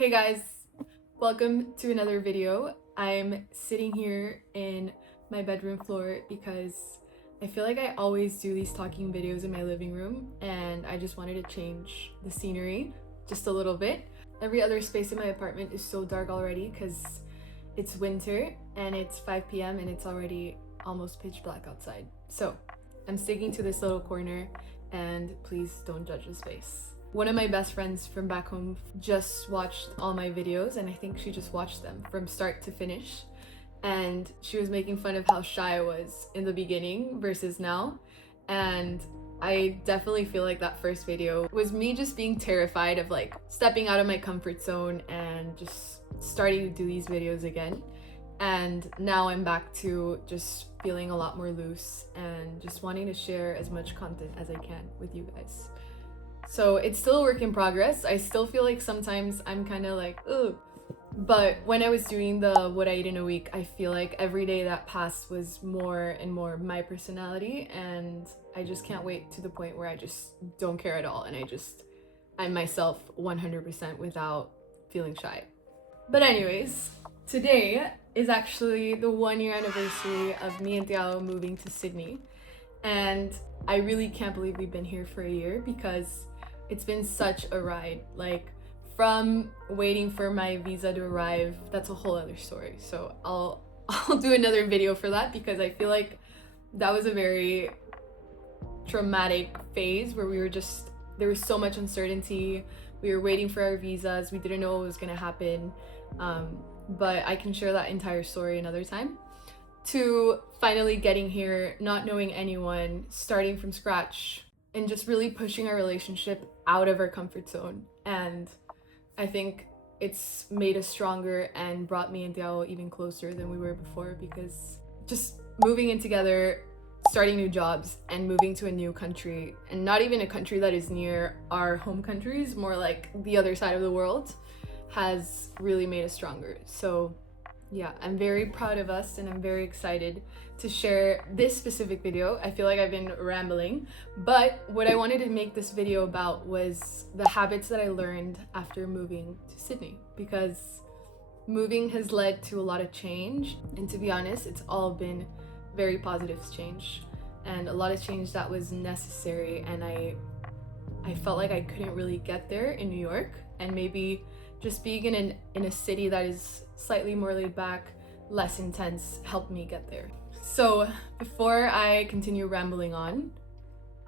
Hey guys, welcome to another video. I'm sitting here in my bedroom floor because I feel like I always do these talking videos in my living room and I just wanted to change the scenery just a little bit. Every other space in my apartment is so dark already because it's winter and it's 5 p.m. and it's already almost pitch black outside. So I'm sticking to this little corner and please don't judge the space. One of my best friends from back home just watched all my videos and I think she just watched them from start to finish. And she was making fun of how shy I was in the beginning versus now. And I definitely feel like that first video was me just being terrified of like stepping out of my comfort zone and just starting to do these videos again. And now I'm back to just feeling a lot more loose and just wanting to share as much content as I can with you guys. So it's still a work in progress. I still feel like sometimes I'm kind of like, ugh. But when I was doing the what I eat in a week, I feel like every day that passed was more and more my personality. And I just can't wait to the point where I just don't care at all. And I'm myself 100% without feeling shy. But anyways, today is actually the 1 year anniversary of me and Tiago moving to Sydney. And I really can't believe we've been here for a year because it's been such a ride. Like from waiting for my visa to arrive, that's a whole other story. So I'll do another video for that because I feel like that was a very traumatic phase where there was so much uncertainty. We were waiting for our visas. We didn't know what was gonna happen. But I can share that entire story another time. To finally getting here, not knowing anyone, starting from scratch, and just really pushing our relationship out of our comfort zone. And I think it's made us stronger and brought me and Tiago even closer than we were before because just moving in together, starting new jobs, and moving to a new country, and not even a country that is near our home countries, more like the other side of the world, has really made us stronger. So yeah, I'm very proud of us and I'm very excited to share this specific video. I feel like I've been rambling, but what I wanted to make this video about was the habits that I learned after moving to Sydney, because moving has led to a lot of change, and to be honest, it's all been very positive change and a lot of change that was necessary. And I felt like I couldn't really get there in New York, and maybe just being in a city that is slightly more laid back, less intense, helped me get there. So before I continue rambling on,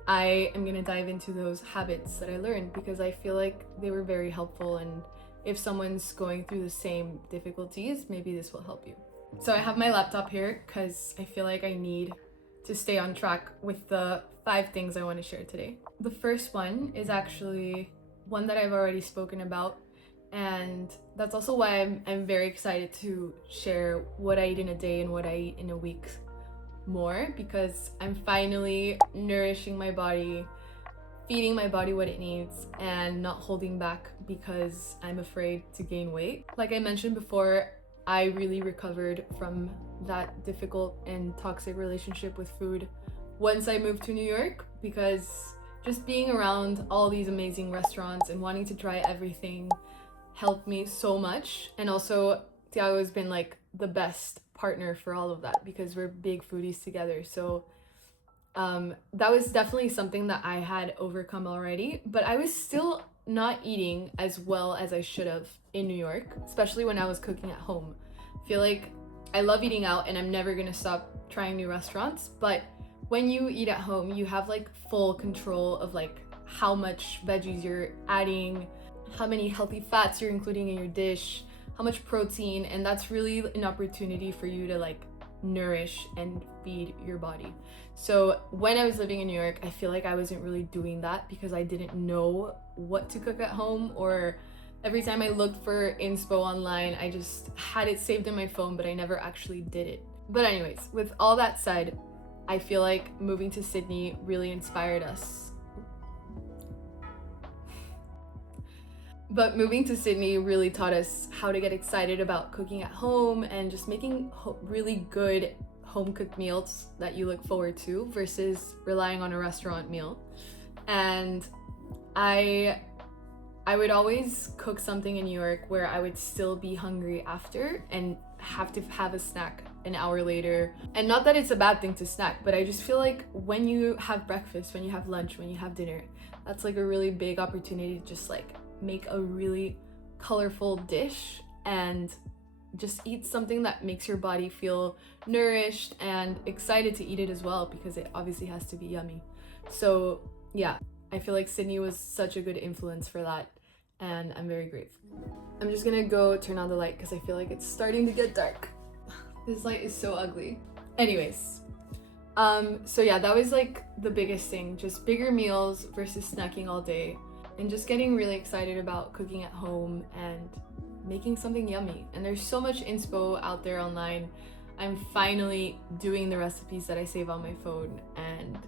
I am gonna dive into those habits that I learned because I feel like they were very helpful, and if someone's going through the same difficulties, maybe this will help you. So I have my laptop here because I feel like I need to stay on track with the 5 things I want to share today. The first one is actually one that I've already spoken about, and that's also why I'm very excited to share what I eat in a day and what I eat in a week more, because I'm finally nourishing my body, feeding my body what it needs, and not holding back because I'm afraid to gain weight. Like I mentioned before, I really recovered from that difficult and toxic relationship with food once I moved to New York, because just being around all these amazing restaurants and wanting to try everything helped me so much. And also Tiago has been like the best partner for all of that because we're big foodies together. So that was definitely something that I had overcome already, but I was still not eating as well as I should have in New York, especially when I was cooking at home. I feel like I love eating out and I'm never gonna stop trying new restaurants, but when you eat at home, you have like full control of like how much veggies you're adding, how many healthy fats you're including in your dish, how much protein, and that's really an opportunity for you to like nourish and feed your body. So when I was living in New York, I feel like I wasn't really doing that because I didn't know what to cook at home, or every time I looked for inspo online, I just had it saved in my phone, but I never actually did it. But anyways, with all that said, I feel like moving to Sydney really inspired us. But moving to Sydney really taught us how to get excited about cooking at home and just making really good home-cooked meals that you look forward to versus relying on a restaurant meal. And I I would always cook something in New York where I would still be hungry after and have to have a snack an hour later. And not that it's a bad thing to snack, but I just feel like when you have breakfast, when you have lunch, when you have dinner, that's like a really big opportunity to just like make a really colorful dish and just eat something that makes your body feel nourished and excited to eat it as well, because it obviously has to be yummy. So yeah, I feel like Sydney was such a good influence for that, and I'm very grateful. I'm just gonna go turn on the light because I feel like it's starting to get dark. This light is so ugly. Anyways, so yeah, that was like the biggest thing, just bigger meals versus snacking all day, and just getting really excited about cooking at home and making something yummy. And there's so much inspo out there online. I'm finally doing the recipes that I save on my phone, and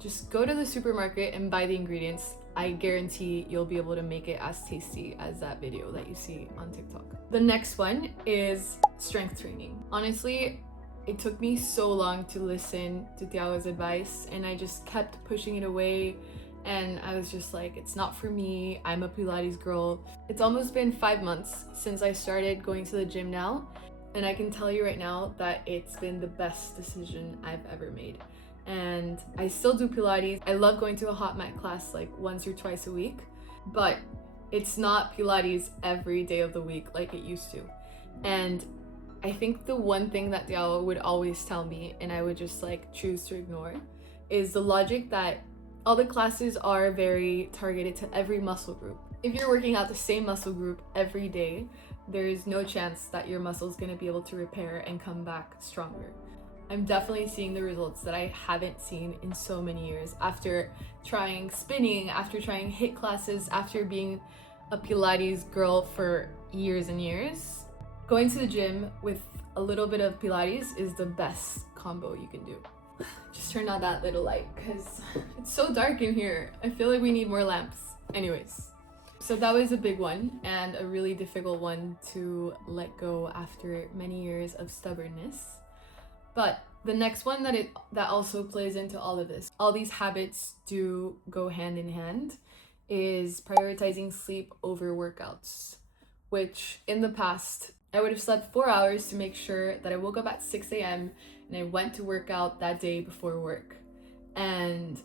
just go to the supermarket and buy the ingredients. I guarantee you'll be able to make it as tasty as that video that you see on TikTok. The next one is strength training. Honestly, it took me so long to listen to Tiago's advice, and I just kept pushing it away. And I was just like, it's not for me. I'm a Pilates girl. It's almost been 5 months since I started going to the gym now. And I can tell you right now that it's been the best decision I've ever made. And I still do Pilates. I love going to a hot mat class like once or twice a week, but it's not Pilates every day of the week like it used to. And I think the one thing that Tiago would always tell me, and I would just like choose to ignore, is the logic that all the classes are very targeted to every muscle group. If you're working out the same muscle group every day, there's no chance that your muscle is going to be able to repair and come back stronger. I'm definitely seeing the results that I haven't seen in so many years after trying spinning, after trying HIIT classes, after being a Pilates girl for years and years. Going to the gym with a little bit of Pilates is the best combo you can do. Just turn on that little light because it's so dark in here. I feel like we need more lamps. Anyways, so that was a big one and a really difficult one to let go after many years of stubbornness. But the next one that also plays into all of this, all these habits do go hand in hand, is prioritizing sleep over workouts, which in the past, I would have slept 4 hours to make sure that I woke up at 6 a.m. and I went to work out that day before work. And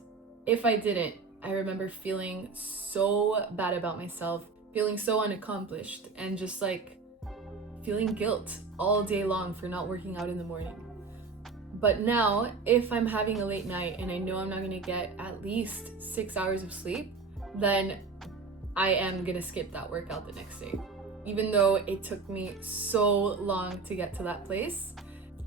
if I didn't, I remember feeling so bad about myself, feeling so unaccomplished, and just like feeling guilt all day long for not working out in the morning. But now, if I'm having a late night and I know I'm not gonna get at least 6 hours of sleep, then I am gonna skip that workout the next day, even though it took me so long to get to that place.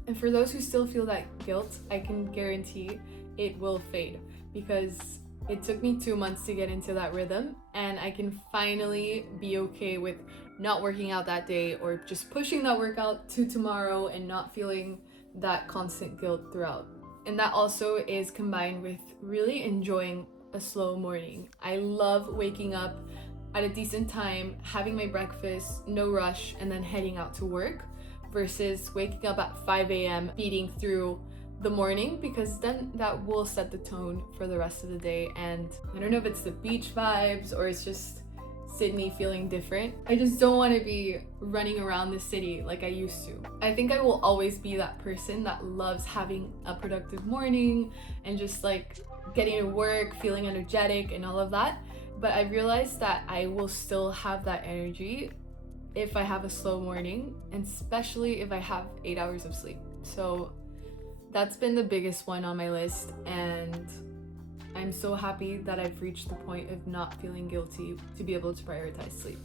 And for those who still feel that guilt, I can guarantee it will fade, because it took me 2 months to get into that rhythm, and I can finally be okay with not working out that day or just pushing that workout to tomorrow and not feeling that constant guilt throughout. And that also is combined with really enjoying a slow morning. I love waking up at a decent time, having my breakfast, no rush, and then heading out to work, versus waking up at 5 a.m. speeding through the morning, because then that will set the tone for the rest of the day. And I don't know if it's the beach vibes or it's just Sydney feeling different. I just don't want to be running around the city like I used to. I think I will always be that person that loves having a productive morning and just like getting to work, feeling energetic and all of that. But I realized that I will still have that energy if I have a slow morning, and especially if I have 8 hours of sleep. So that's been the biggest one on my list, and I'm so happy that I've reached the point of not feeling guilty to be able to prioritize sleep.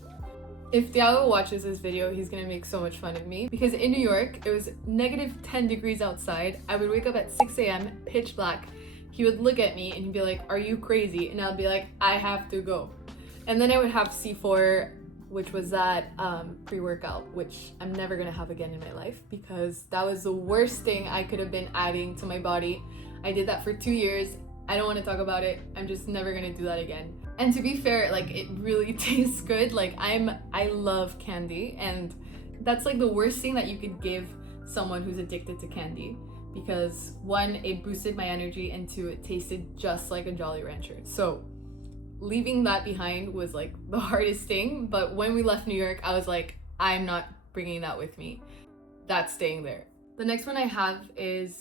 If Tiago watches this video, he's gonna make so much fun of me, because in New York, it was negative 10 degrees outside. I would wake up at 6 a.m., pitch black. He would look at me and he'd be like, "Are you crazy?" And I'd be like, "I have to go." And then I would have C4, which was that pre-workout, which I'm never gonna have again in my life, because that was the worst thing I could have been adding to my body. I did that for 2 years. I don't want to talk about it. I'm just never gonna do that again. And to be fair, like, it really tastes good. Like, I love candy, and that's like the worst thing that you could give someone who's addicted to candy, because one, it boosted my energy, and two, it tasted just like a Jolly Rancher. So leaving that behind was like the hardest thing. But when we left New York, I was like, I'm not bringing that with me. That's staying there. The next one I have is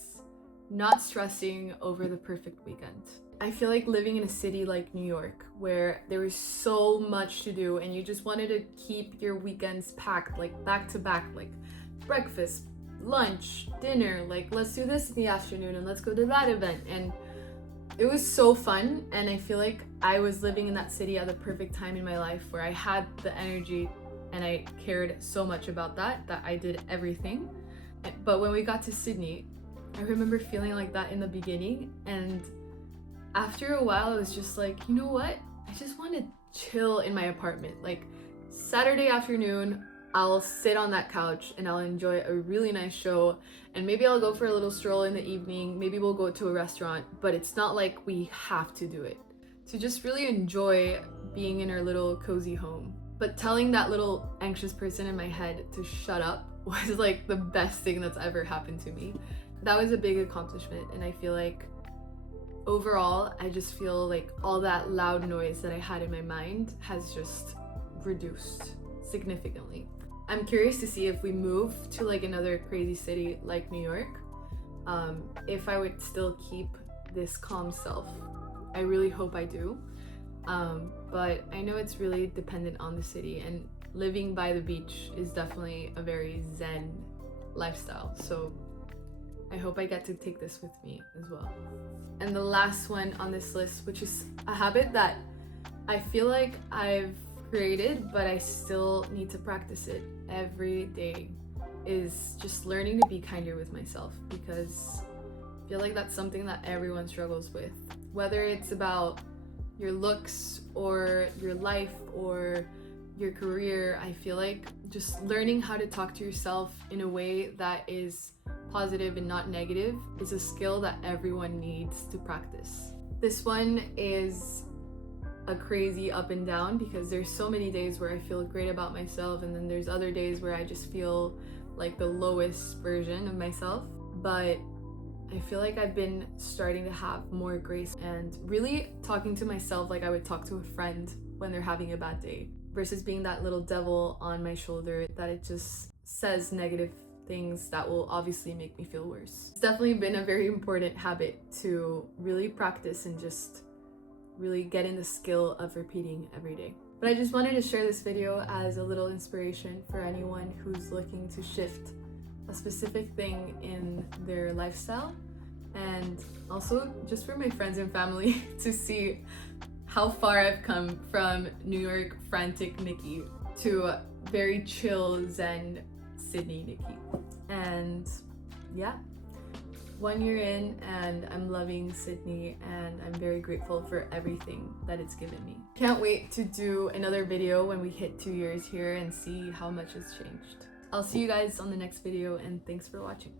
not stressing over the perfect weekend. I feel like living in a city like New York, where there is so much to do and you just wanted to keep your weekends packed, like back to back, like breakfast, lunch, dinner, like let's do this in the afternoon and let's go to that event. And it was so fun, and I feel like I was living in that city at the perfect time in my life where I had the energy and I cared so much about that I did everything. But when we got to Sydney, I remember feeling like that in the beginning, and after a while I was just like, you know what? I just want to chill in my apartment. Like Saturday afternoon, I'll sit on that couch and I'll enjoy a really nice show, and maybe I'll go for a little stroll in the evening, maybe we'll go to a restaurant, but it's not like we have to do it. To just really enjoy being in our little cozy home. But telling that little anxious person in my head to shut up was like the best thing that's ever happened to me. That was a big accomplishment, and I feel like overall, I just feel like all that loud noise that I had in my mind has just reduced significantly. I'm curious to see if we move to like another crazy city like New York, if I would still keep this calm self. I really hope I do. But I know it's really dependent on the city, and living by the beach is definitely a very zen lifestyle. So I hope I get to take this with me as well. And the last one on this list, which is a habit that I feel like I've created, but I still need to practice it every day, is just learning to be kinder with myself, because I feel like that's something that everyone struggles with. Whether it's about your looks or your life or your career, I feel like just learning how to talk to yourself in a way that is positive and not negative is a skill that everyone needs to practice. This one is a crazy up and down, because there's so many days where I feel great about myself, and then there's other days where I just feel like the lowest version of myself. But I feel like I've been starting to have more grace and really talking to myself like I would talk to a friend when they're having a bad day, versus being that little devil on my shoulder that it just says negative things that will obviously make me feel worse. It's definitely been a very important habit to really practice and just really get in the skill of repeating every day. But I just wanted to share this video as a little inspiration for anyone who's looking to shift a specific thing in their lifestyle, and also just for my friends and family to see how far I've come from New York frantic Nikki to very chill zen Sydney Nikki. And yeah, 1 year in, and I'm loving Sydney, and I'm very grateful for everything that it's given me. Can't wait to do another video when we hit 2 years here and see how much has changed. I'll see you guys on the next video, and thanks for watching.